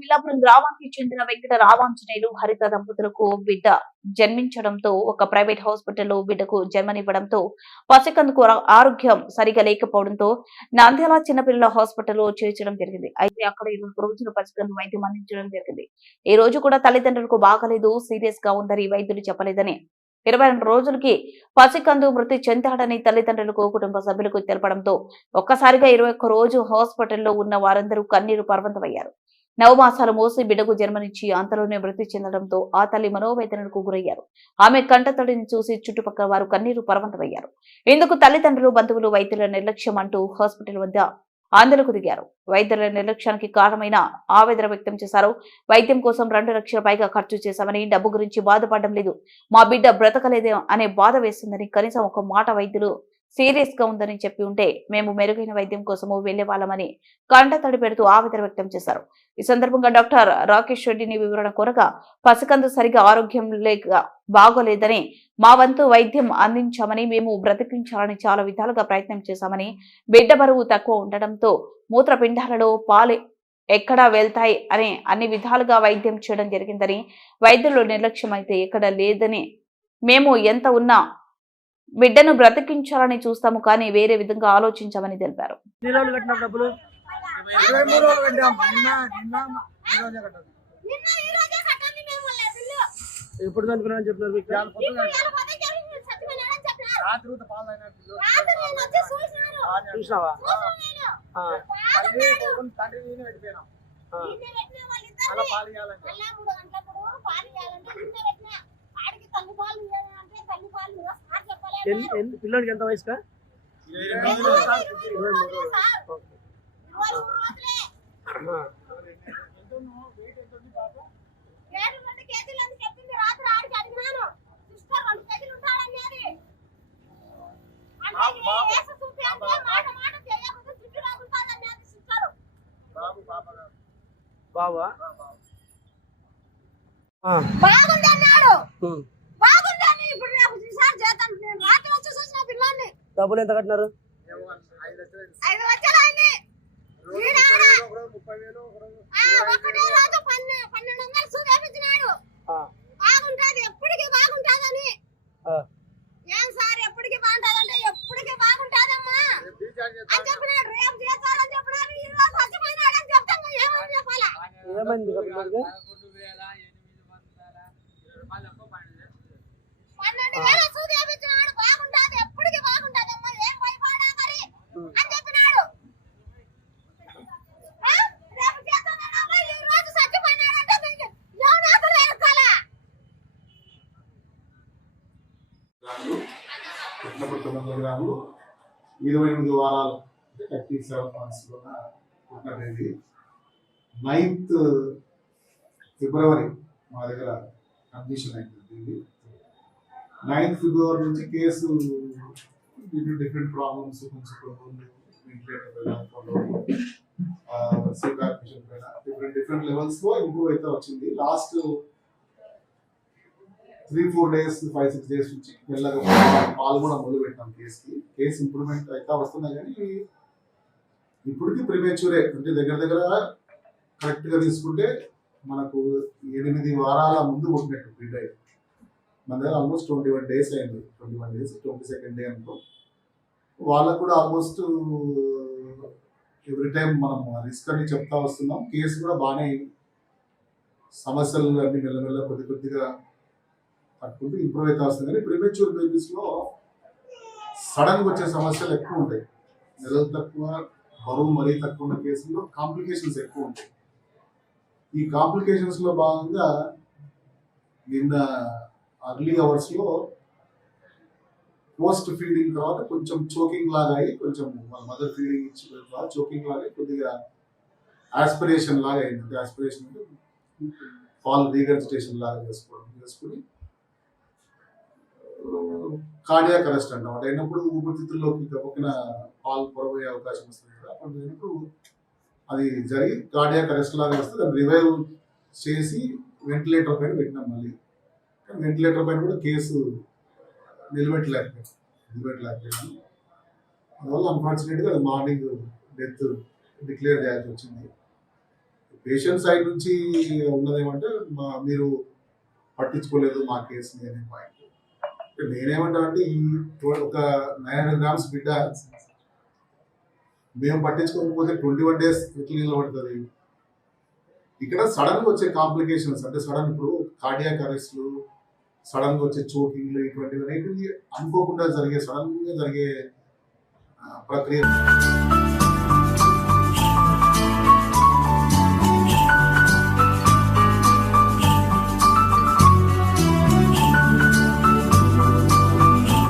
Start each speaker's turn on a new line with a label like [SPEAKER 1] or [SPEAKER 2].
[SPEAKER 1] మిల్లాపురం గ్రామానికి చెందిన వెంకట రామాంజనేయులు హరిత దంపతులకు బిడ్డ జన్మించడంతో ఒక ప్రైవేట్ హాస్పిటల్లో బిడ్డకు జన్మనివ్వడంతో పసికందుకు ఆరోగ్యం సరిగా లేకపోవడంతో నంద్యాల చిన్నపిల్లల హాస్పిటల్లో చేర్చడం జరిగింది. అయితే అక్కడ ఇరవై రోజులు పసికందు వైద్యం అందించడం జరిగింది. ఈ రోజు కూడా తల్లిదండ్రులకు బాగలేదు సీరియస్గా ఉందని వైద్యులు చెప్పలేదని. ఇరవై రెండు రోజులకి పసికందు మృతి చెందాడని తల్లిదండ్రులకు కుటుంబ సభ్యులకు తెలపడంతో ఒక్కసారిగా ఇరవై ఒక్క రోజు హాస్పిటల్లో ఉన్న వారందరూ కన్నీరు పర్వంతమయ్యారు. నవమాసాలు మోసి బిడ్డకు జన్మనిచ్చి అంతలోనే మృతి చెందడంతో ఆ తల్లి మనోవేదనకు గురయ్యారు. ఆమె కంటతడిని చూసి చుట్టుపక్కల వారు కన్నీరు పరవంతమయ్యారు ఇందుకు తల్లిదండ్రులు బంధువులు వైద్యుల నిర్లక్ష్యం అంటూ హాస్పిటల్ వద్ద ఆందోళనకు దిగారు. వైద్యుల నిర్లక్ష్యానికి కారణమైన ఆవేదన వ్యక్తం చేశారు. వైద్యం కోసం రెండు లక్షల పైగా ఖర్చు చేశామని డబ్బు గురించి బాధపడడం లేదు. మా బిడ్డ బ్రతకలేదే అనే బాధ వేస్తుందని కనీసం ఒక మాట వైద్యులు సీరియస్గా ఉందని చెప్పి ఉంటే మేము మెరుగైన వైద్యం కోసము వెళ్ళే వాళ్ళమని కంటతడి పెడుతూ ఆవేదన వ్యక్తం చేశారు. ఈ సందర్భంగా డాక్టర్ రాకేష్ రెడ్డిని వివరణ కోరగా పసికందు సరిగా ఆరోగ్యం లేక బాగోలేదని మా వంతు వైద్యం అందించామని మేము బ్రతికించాలని చాలా విధాలుగా ప్రయత్నం చేశామని బిడ్డ బరువు తక్కువ ఉండడంతో మూత్రపిండాలలో పాలు ఎక్కడా వెళ్తాయి అని అన్ని విధాలుగా వైద్యం చేయడం జరిగిందని వైద్యులు నిర్లక్ష్యం అయితే ఎక్కడ లేదని మేము ఎంత ఉన్నా బిడ్డను బ్రతికించాలని చూస్తాము కానీ వేరే విధంగా ఆలోచించామని తెలిపారు.
[SPEAKER 2] ఎప్పుడు చెప్తున్నారు మీకు. చూసినావా?
[SPEAKER 3] పాలు ఇవ్వాలంటే
[SPEAKER 2] పిల్లోడికి ఎంత
[SPEAKER 4] సిస్టరు.
[SPEAKER 3] బాబు పాప
[SPEAKER 4] బాగుందని ఇప్పుడు నేను రాత్రి వచ్చి చూసిన
[SPEAKER 2] డబ్బులు ఎంత కట్టినారు?
[SPEAKER 3] ఐదు లక్షలు అయింది.
[SPEAKER 4] ఒకటే రోజు పన్నెండు వందలు చూపించినాడు బాగుంటది. ఎప్పటికీ బాగుంటాదని. ఏం సార్ ఎప్పటికీ బాగుంటదంటే ఎప్పటికీ బాగుంటాదమ్మా.
[SPEAKER 3] రేపు రీఛార్జ్
[SPEAKER 4] అని
[SPEAKER 3] చేస్తాను.
[SPEAKER 4] చెప్పినాడు రేపు చేస్తారని చెప్పినాడు ఈ రోజు చచ్చిపోయినాడు అని చెప్తాం ఏమని చెప్పాలా?
[SPEAKER 2] ఏమైంది ఇక పిల్లోడికి
[SPEAKER 4] పన్నెండు వేలు చూపించినాడు బాగుంటది ఎప్పటికీ బాగుంటదమ్మా ఏం భయపడా మరి
[SPEAKER 2] ఉమ్.
[SPEAKER 4] అని చెప్పినాడు ఆ? రేపు చేస్తానన్నా ఈ రోజు చచ్చిపోయినాడంటే మీకు ఎవనాథులు వెనకాల
[SPEAKER 5] గ్రాములు కిలోగ్రాములు ఇరవై ఎనిమిది వారాలు అంటే థర్టీ సెవెన్ మంత్స్లో ఉంటుంది నైన్త్ ఫిబ్రవరి మా దగ్గర కండిషన్ అయింది నైన్త్ ఫిబ్రవరి నుంచి కేసు డిఫరెంట్ డిఫరెంట్ ప్రాబ్లమ్స్ కొంచెం డిఫరెంట్ డిఫరెంట్ లెవెల్స్లో ఇంప్రూవ్ అయితే వచ్చింది. Last three four days five six days నుంచి మెల్లగా పాలు కూడా మొదలు పెట్టాం కేసుకి. కేసు ఇంప్రూవ్మెంట్ అయితే వస్తున్నాయి కానీ ఇప్పటికీ ప్రిమేచ్యూరే అంటే దగ్గర దగ్గర కరెక్ట్గా తీసుకుంటే మనకు ఎనిమిది వారాల ముందు కొట్టినట్టు బిడ్డ అయ్యి మన దగ్గర ఆల్మోస్ట్ ట్వంటీ వన్ డేస్ అయింది. Twenty one days twenty second day అనుకో. వాళ్ళకు కూడా ఆల్మోస్ట్ ఎవ్రీ టైం మనం రిస్క్ అని చెప్తా వస్తున్నాం. కేసు కూడా బాగానే సమస్యలు అన్ని మెల్లమెల్ల కొద్ది కొద్దిగా తట్టుకుంటూ ఇంప్రూవ్ అయితే వస్తుంది కానీ ప్రిమెచ్యూర్ బేబీస్లో సడన్గా వచ్చే సమస్యలు ఎక్కువ ఉంటాయి. నెలలు తక్కువ బరువు మరీ తక్కువ ఉన్న కేసుల్లో కాంప్లికేషన్స్ ఎక్కువ ఉంటాయి. ఈ కాంప్లికేషన్స్లో భాగంగా నిన్న అర్లీ అవర్స్లో పోస్ట్ ఫీడింగ్ తర్వాత కొంచెం చోకింగ్ లాగా అయ్యి కొంచెం వాళ్ళ మదర్ ఫీడింగ్ ఇచ్చిన తర్వాత చోకింగ్ లాగా కొద్దిగా ఆస్పిరేషన్ లాగా అయింది. అంటే ఆస్పిరేషన్ అంటే పాల్ రీగర్జిటేషన్ లాగా చేసుకోవడం చేసుకుని కార్డియాక్ అరెస్ట్ అంటాం అంటే అయినప్పుడు ఊపిరితిత్తుల్లోకి గబుకిన పాలు పొరబోయే అవకాశం వస్తుంది కదా అప్పుడు అయినప్పుడు అది జరిగి కార్డియాక్ అరెస్ట్ లాగా వస్తే దాన్ని రివైవ్ చేసి వెంటిలేటర్ పైన పెట్టినాం మళ్ళీ. కానీ వెంటిలేటర్ పైన కూడా కేసు నిలబెట్టలేకపోయాం నిలబెట్టలేకపోయాను. అందువల్ల అన్ఫార్చునేట్గా అది మార్నింగ్ డెత్ డిక్లేర్ చేయాల్సి వచ్చింది. పేషెంట్ సైడ్ నుంచి ఉన్నదేమంటే మా మీరు పట్టించుకోలేదు మా కేసుని అనే పాయింట్ నేనేమంటా అంటే ఈ ఒక నైన్ హండ్రెడ్ గ్రామ్స్ బిడ్డ మేము పట్టించుకోకపోతే ట్వంటీ వన్ డేస్ ఎట్లా నిలబడుతుంది? ఇక్కడ సడన్గా వచ్చే కాంప్లికేషన్స్ అంటే సడన్ ఇప్పుడు కార్డియాక్ అరెస్ట్లు సడన్గా వచ్చే చోకింగ్లు ఇటువంటివి అనేటివి అనుకోకుండా జరిగే సడన్గా జరిగే ప్రక్రియ